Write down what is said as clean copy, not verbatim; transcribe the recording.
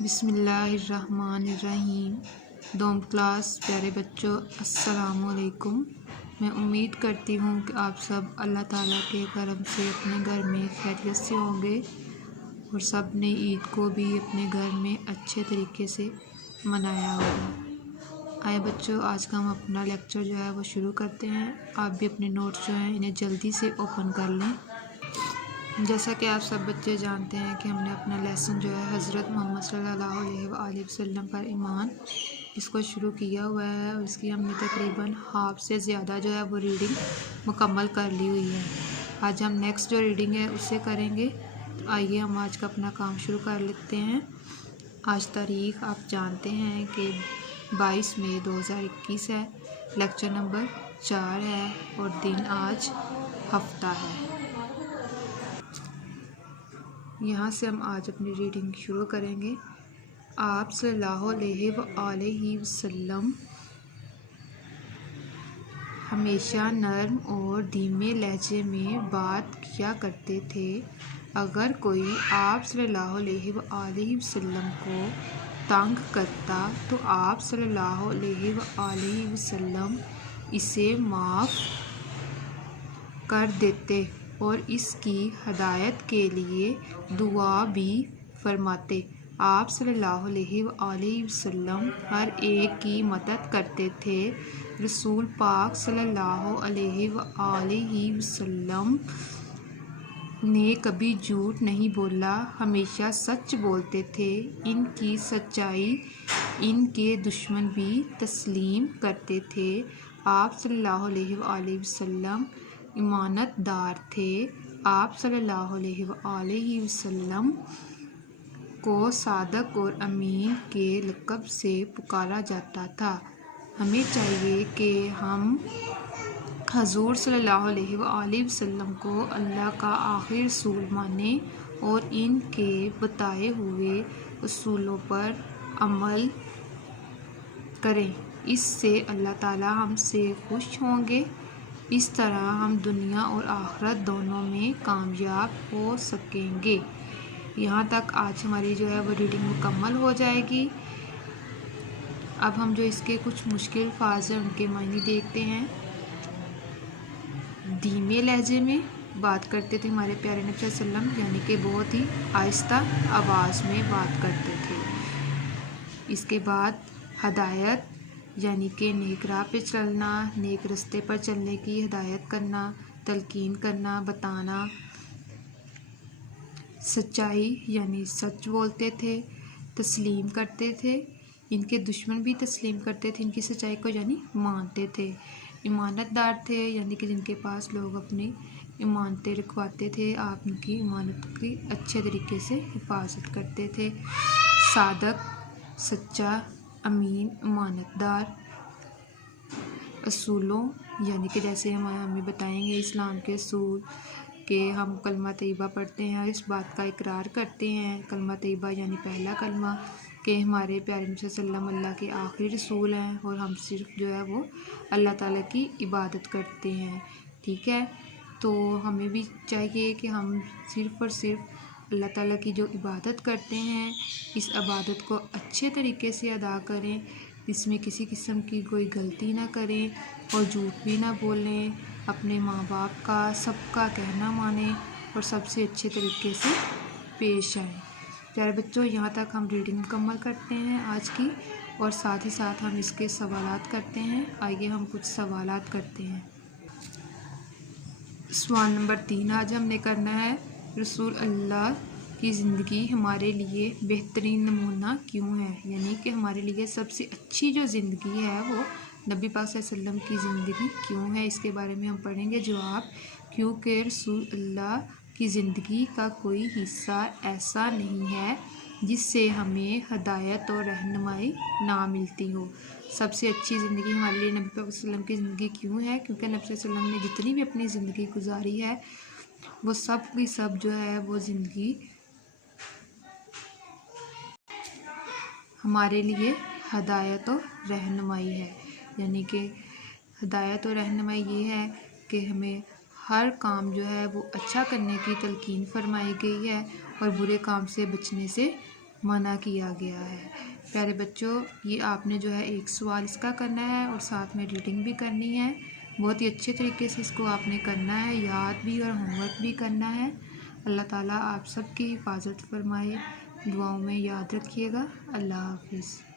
بسم اللہ الرحمن الرحیم۔ دوم کلاس پیارے بچوں، السلام علیکم۔ میں امید کرتی ہوں کہ آپ سب اللہ تعالیٰ کے کرم سے اپنے گھر میں خیریت سے ہوں گے اور سب نے عید کو بھی اپنے گھر میں اچھے طریقے سے منایا ہوگا۔ آئے بچوں، آج کا ہم اپنا لیکچر جو ہے وہ شروع کرتے ہیں۔ آپ بھی اپنے نوٹس جو ہیں انہیں جلدی سے اوپن کر لیں۔ جیسا کہ آپ سب بچے جانتے ہیں کہ ہم نے اپنا لیسن جو ہے حضرت محمد صلی اللہ علیہ وآلہ وسلم پر ایمان اس کو شروع کیا ہوا ہے اور اس کی ہم نے تقریباً ہاف سے زیادہ جو ہے وہ ریڈنگ مکمل کر لی ہوئی ہے۔ آج ہم نیکسٹ جو ریڈنگ ہے اسے کریں گے۔ تو آئیے ہم آج کا اپنا کام شروع کر لیتے ہیں۔ آج تاریخ آپ جانتے ہیں کہ 22 مئی 2021 ہے، لیکچر نمبر 4 ہے اور دن آج ہفتہ ہے۔ یہاں سے ہم آج اپنی ریڈنگ شروع کریں گے۔ آپ صلی اللہ علیہ وآلہ وسلم ہمیشہ نرم اور دھیمے لہجے میں بات کیا کرتے تھے۔ اگر کوئی آپ صلی اللہ علیہ وآلہ وسلم کو تنگ کرتا تو آپ صلی اللہ علیہ وآلہ وسلم اسے معاف کر دیتے اور اس کی ہدایت کے لیے دعا بھی فرماتے۔ آپ صلی اللہ علیہ وآلہ وسلم ہر ایک کی مدد کرتے تھے۔ رسول پاک صلی اللہ علیہ وآلہ وسلم نے کبھی جھوٹ نہیں بولا، ہمیشہ سچ بولتے تھے۔ ان کی سچائی ان کے دشمن بھی تسلیم کرتے تھے۔ آپ صلی اللہ علیہ وآلہ وسلم امانت دار تھے۔ آپ صلی اللہ علیہ وآلہ وسلم کو صادق اور امین کے لقب سے پکارا جاتا تھا۔ ہمیں چاہیے کہ ہم حضور صلی اللہ علیہ وآلہ وسلم کو اللہ کا آخری رسول مانیں اور ان کے بتائے ہوئے اصولوں پر عمل کریں۔ اس سے اللہ تعالیٰ ہم سے خوش ہوں گے۔ اس طرح ہم دنیا اور آخرت دونوں میں کامیاب ہو سکیں گے۔ یہاں تک آج ہماری جو ہے وہ ریڈنگ مکمل ہو جائے گی۔ اب ہم جو اس کے کچھ مشکل الفاظ ہیں ان کے معنی دیکھتے ہیں۔ دھیمے لہجے میں بات کرتے تھے ہمارے پیارے نبی صلی اللہ علیہ وسلم، یعنی کہ بہت ہی آہستہ آواز میں بات کرتے تھے۔ اس کے بعد ہدایت یعنی کہ نیک راہ پہ چلنا، نیک رستے پر چلنے کی ہدایت کرنا، تلقین کرنا، بتانا۔ سچائی یعنی سچ بولتے تھے، تسلیم کرتے تھے۔ ان کے دشمن بھی تسلیم کرتے تھے ان کی سچائی کو، یعنی مانتے تھے۔ امانت دار تھے، یعنی کہ جن کے پاس لوگ اپنی امانتیں رکھواتے تھے، آپ ان کی امانت کی اچھے طریقے سے حفاظت کرتے تھے۔ صادق، سچا، امین، امانت دار۔ اصولوں یعنی کہ جیسے ہمیں بتائیں گے اسلام کے اصول کہ ہم کلمہ طیبہ پڑھتے ہیں اور اس بات کا اقرار کرتے ہیں، کلمہ طیبہ یعنی پہلا کلمہ، کہ ہمارے پیارے نبی صلی اللہ علیہ وسلم اللہ کے آخری رسول ہیں اور ہم صرف جو ہے وہ اللہ تعالیٰ کی عبادت کرتے ہیں۔ ٹھیک ہے، تو ہمیں بھی چاہیے کہ ہم صرف اور صرف اللہ تعالیٰ کی جو عبادت کرتے ہیں اس عبادت کو اچھے طریقے سے ادا کریں، اس میں کسی قسم کی کوئی غلطی نہ کریں اور جھوٹ بھی نہ بولیں، اپنے ماں باپ کا سب کا کہنا مانیں اور سب سے اچھے طریقے سے پیش آئیں۔ پیارے بچوں، یہاں تک ہم ریڈنگ مکمل کرتے ہیں آج کی، اور ساتھ ہی ساتھ ہم اس کے سوالات کرتے ہیں۔ آئیے ہم کچھ سوالات کرتے ہیں۔ سوال نمبر 3 آج ہم نے کرنا ہے، رسول اللہ کی زندگی ہمارے لیے بہترین نمونہ کیوں ہے؟ یعنی کہ ہمارے لیے سب سے اچھی جو زندگی ہے وہ نبی پاک صلی اللہ علیہ وسلم کی زندگی کیوں ہے؟ اس کے بارے میں ہم پڑھیں گے جواب، کیونکہ رسول اللہ کی زندگی کا کوئی حصہ ایسا نہیں ہے جس سے ہمیں ہدایت اور رہنمائی نہ ملتی ہو۔ سب سے اچھی زندگی ہمارے لیے نبی پاک صلی اللہ علیہ وسلم کی زندگی کیوں ہے؟ کیونکہ نبی صلی اللہ علیہ وسلم نے جتنی بھی اپنی زندگی گزاری ہے وہ سب کی سب جو ہے وہ زندگی ہمارے لیے ہدایت و رہنمائی ہے۔ یعنی کہ ہدایت و رہنمائی یہ ہے کہ ہمیں ہر کام جو ہے وہ اچھا کرنے کی تلقین فرمائی گئی ہے اور برے کام سے بچنے سے منع کیا گیا ہے۔ پیارے بچوں، یہ آپ نے جو ہے ایک سوال اس کا کرنا ہے اور ساتھ میں ریڈنگ بھی کرنی ہے۔ بہت ہی اچھے طریقے سے اس کو آپ نے کرنا ہے، یاد بھی اور ہوم ورک بھی کرنا ہے۔ اللہ تعالیٰ آپ سب کی حفاظت فرمائے، دعاؤں میں یاد رکھیے گا۔ اللہ حافظ۔